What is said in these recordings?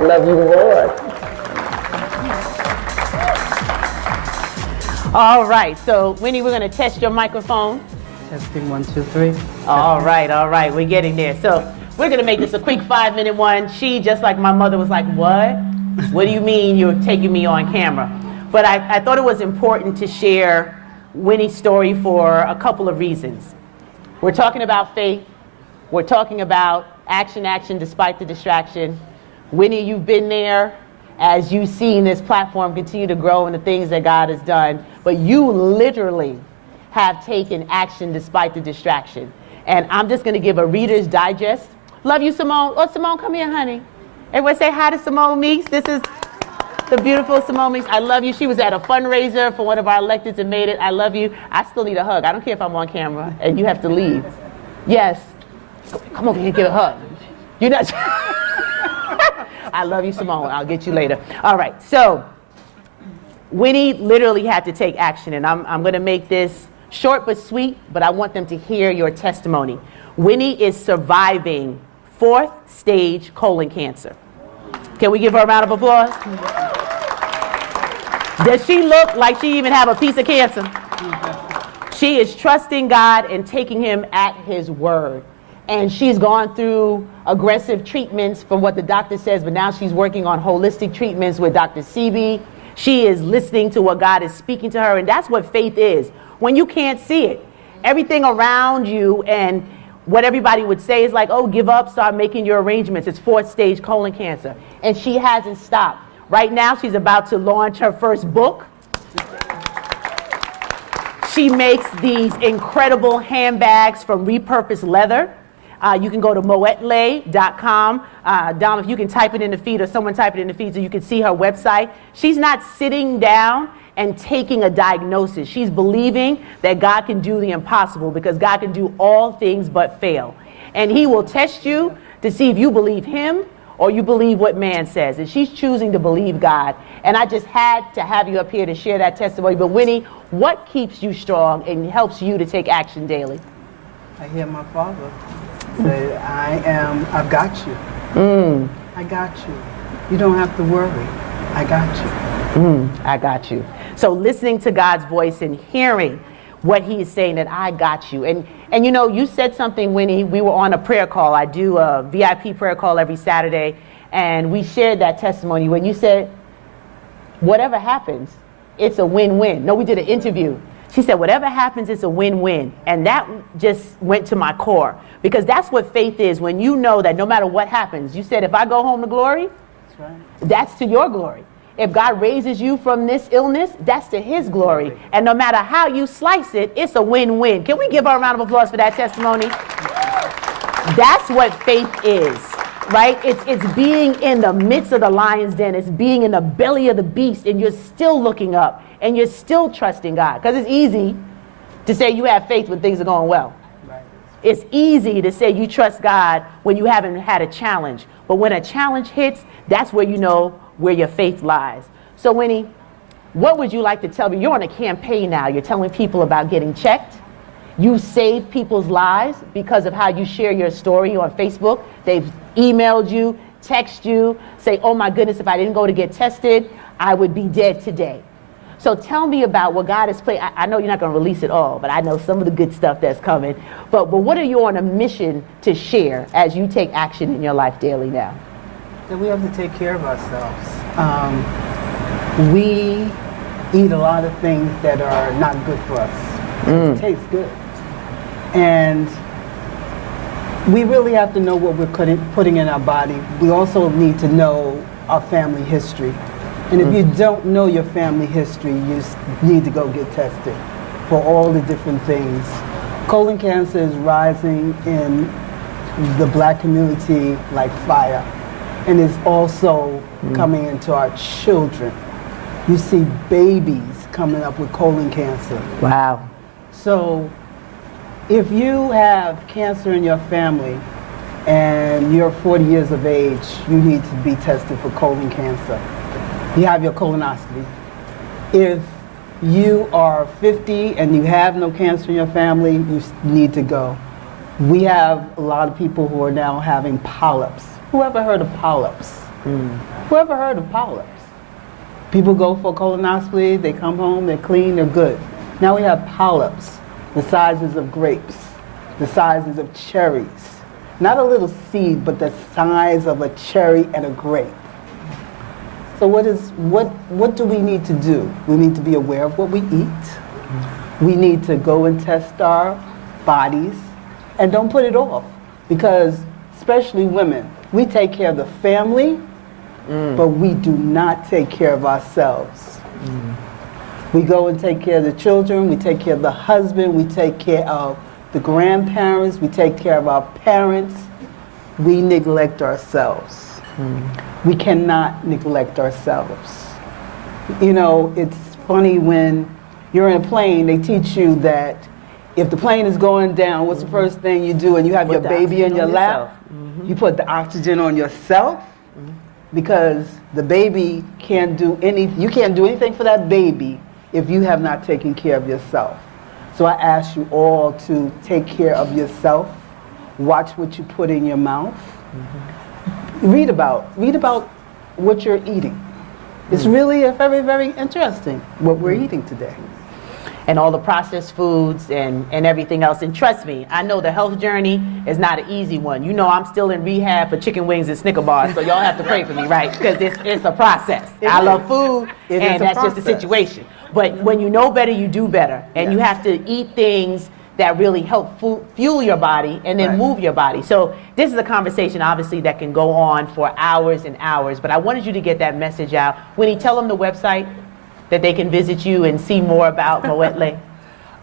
Love you more. All right, so Winnie, we're going to test your microphone. Testing 1, 2, 3. All right, we're getting there. So we're going to make this a quick 5-minute one. She, just like my mother, was like, what? What do you mean you're taking me on camera? But I thought it was important to share Winnie's story for a couple of reasons. We're talking about faith. We're talking about action despite the distraction. Winnie, you've been there as you've seen this platform continue to grow and the things that God has done. But you literally have taken action despite the distraction. And I'm just going to give a Reader's Digest. Love you, Simone. Oh, Simone, come here, honey. Everyone say hi to Simone Meeks. This is the beautiful Simone Meeks. I love you. She was at a fundraiser for one of our electeds and made it. I love you. I still need a hug. I don't care if I'm on camera and you have to leave. Yes. Come over here and get a hug. You're not. I love you, Simone. I'll get you later. All right. So Winnie literally had to take action, and I'm going to make this short but sweet, but I want them to hear your testimony. Winnie is surviving 4th stage colon cancer. Can we give her a round of applause? Does she look like she even have a piece of cancer? She is trusting God and taking him at his word. And she's gone through aggressive treatments from what the doctor says, but now she's working on holistic treatments with Dr. Sebi. She is listening to what God is speaking to her, and that's what faith is. When you can't see it, everything around you and what everybody would say is like, oh, give up, start making your arrangements. It's 4th stage colon cancer. And she hasn't stopped. Right now, she's about to launch her first book. She makes these incredible handbags from repurposed leather. You can go to moetlay.com. Dom, if you can type it in the feed or someone type it in the feed so you can see her website. She's not sitting down and taking a diagnosis. She's believing that God can do the impossible because God can do all things but fail. And he will test you to see if you believe him or you believe what man says. And she's choosing to believe God. And I just had to have you up here to share that testimony. But Winnie, what keeps you strong and helps you to take action daily? I hear my father say, I've got you. I got you. You don't have to worry. I got you. I got you. So listening to God's voice and hearing what he is saying, that I got you. And you know, you said something, Winnie. We were on a prayer call. I do a VIP prayer call every Saturday. And we shared that testimony when you said, whatever happens, it's a win-win. No, we did an interview. She said, whatever happens, it's a win-win. And that just went to my core. Because that's what faith is, when you know that no matter what happens. You said, if I go home to glory, That's right. That's to your glory. If God raises you from this illness, that's to his glory. And no matter how you slice it, it's a win-win. Can we give her a round of applause for that testimony? That's what faith is, right? It's being in the midst of the lion's den. It's being in the belly of the beast, and you're still looking up, and you're still trusting God. Because it's easy to say you have faith when things are going well. It's easy to say you trust God when you haven't had a challenge. But when a challenge hits, that's where you know where your faith lies. So Winnie, what would you like to tell me? You're on a campaign now. You're telling people about getting checked. You save people's lives because of how you share your story on Facebook. They've emailed you, text you, say, oh my goodness, if I didn't go to get tested, I would be dead today. So tell me about what God has played. I know you're not going to release it all, but I know some of the good stuff that's coming. But what are you on a mission to share as you take action in your life daily now? That we have to take care of ourselves. We eat a lot of things that are not good for us. It tastes good. And we really have to know what we're putting in our body. We also need to know our family history. And if you don't know your family history, you need to go get tested for all the different things. Colon cancer is rising in the black community like fire, and it's also coming into our children. You see babies coming up with colon cancer. Wow. So if you have cancer in your family and you're 40 years of age, you need to be tested for colon cancer. You have your colonoscopy. If you are 50 and you have no cancer in your family, you need to go. We have a lot of people who are now having polyps. Who ever heard of polyps? Who ever heard of polyps? People go for a colonoscopy, they come home, they're clean, they're good. Now we have polyps, the sizes of grapes, the sizes of cherries. Not a little seed, but the size of a cherry and a grape. So what do we need to do? We need to be aware of what we eat. We need to go and test our bodies, and don't put it off, because especially women, we take care of the family, but we do not take care of ourselves. We go and take care of the children, we take care of the husband, we take care of the grandparents, we take care of our parents. We neglect ourselves. We cannot neglect ourselves. You know, it's funny when you're in a plane, they teach you that if the plane is going down, what's the first thing you do and you have your baby in your lap? You put the oxygen on yourself, because the baby can't do you can't do anything for that baby if you have not taken care of yourself. So I ask you all to take care of yourself. Watch what you put in your mouth. Read about what you're eating. It's really very, very interesting what we're eating today. And all the processed foods and everything else. And trust me, I know the health journey is not an easy one. You know I'm still in rehab for chicken wings and Snicker bars, so y'all have to pray for me, right? Because it's a process. I love food, and that's just the situation. But when you know better, you do better. And you have to eat things that really help fuel your body and then move your body. So this is a conversation, obviously, that can go on for hours and hours. But I wanted you to get that message out. Winnie, tell them the website that they can visit you and see more about Moetleh.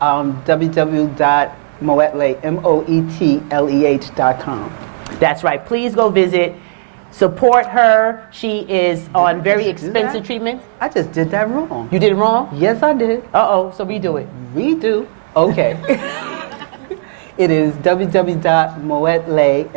www.moetleh.com. That's right. Please go visit. Support her. She is on very expensive treatment. I just did that wrong. You did it wrong? Yes, I did. Uh-oh, so redo it. Redo. Okay. It is www.moetleh,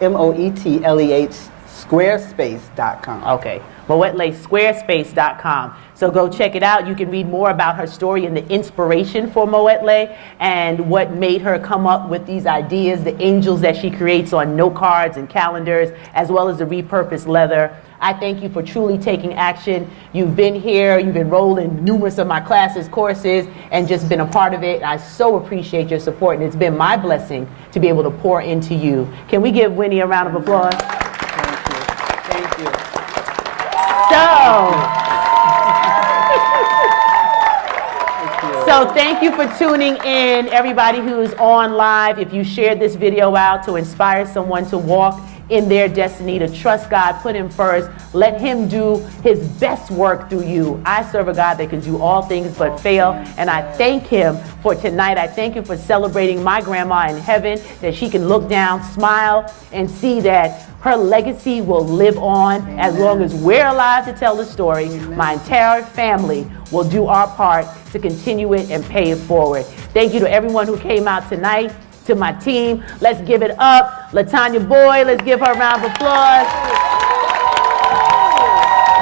M-O-E-T-L-E-H, squarespace.com. Okay. MoetlehSquarespace.com. So go check it out. You can read more about her story and the inspiration for Moetleh and what made her come up with these ideas, the angels that she creates on note cards and calendars, as well as the repurposed leather. I thank you for truly taking action. You've been here, you've enrolled in numerous of my classes, courses, and just been a part of it. I so appreciate your support, and it's been my blessing to be able to pour into you. Can we give Winnie a round of applause? Thank you. So thank you for tuning in, everybody who's on live. If you shared this video out to inspire someone to walk in their destiny, to trust God, put Him first, let Him do His best work through you. I serve a God that can do all things but fail, and I thank Him for tonight. I thank Him for celebrating my grandma in heaven, that she can look down, smile, and see that her legacy will live on as long as we're alive to tell the story. My entire family will do our part to continue it and pay it forward. Thank you to everyone who came out tonight, to my team. Let's give it up. LaTanya Boyd, let's give her a round of applause.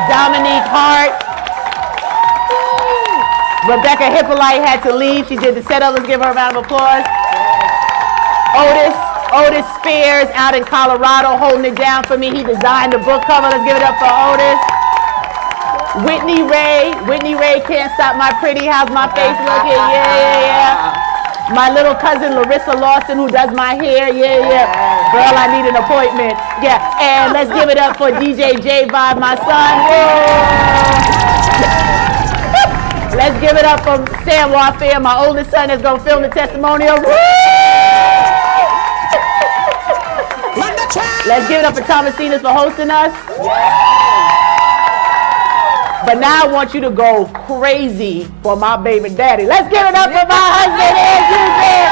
Dominique Hart. Rebecca Hippolyte had to leave. She did the setup. Let's give her a round of applause. Otis Spears out in Colorado holding it down for me. He designed the book cover. Let's give it up for Otis. Whitney Ray can't stop my pretty. How's my face looking? Yeah. My little cousin Larissa Lawson, who does my hair. Yeah. Girl, I need an appointment. Yeah. And let's give it up for DJ J Vibe, my son. Woo! Let's give it up for Sam Warfare, my oldest son that's going to film the testimonials. Woo! Let's give it up for Thomasina's for hosting us. But now I want you to go crazy for my baby daddy. Let's give it up for my husband, Andrew Bear.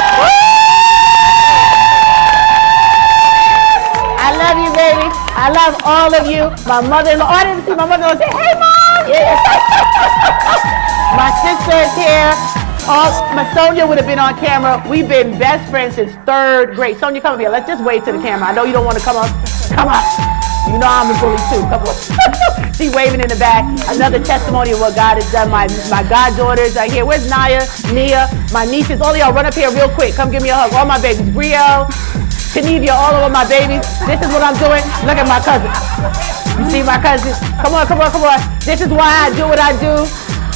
I love you, baby. I love all of you. My mother-in-law. Oh, I didn't see my mother-in-law say, hey, Mom. Yeah. My sister is here. My Sonia would have been on camera. We've been best friends since 3rd grade. Sonia, come up here. Let's just wave to the camera. I know you don't want to come up. Come on. You know I'm a bully too. Come on. She waving in the back. Another testimony of what God has done. My goddaughters are here. Where's Naya, Nia, my nieces? All of y'all run up here real quick. Come give me a hug. All my babies. Brio, Kenevia, all of my babies. This is what I'm doing. Look at my cousin. You see my cousin? Come on, come on, come on. This is why I do what I do.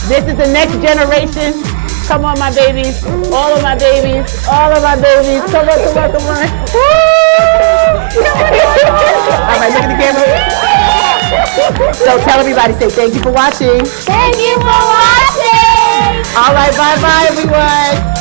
This is the next generation. Come on, my babies. All of my babies. All of my babies. Come on, come on, come on. All right, look at the camera. So tell everybody, say thank you for watching. Thank you for watching. All right, bye-bye, everyone.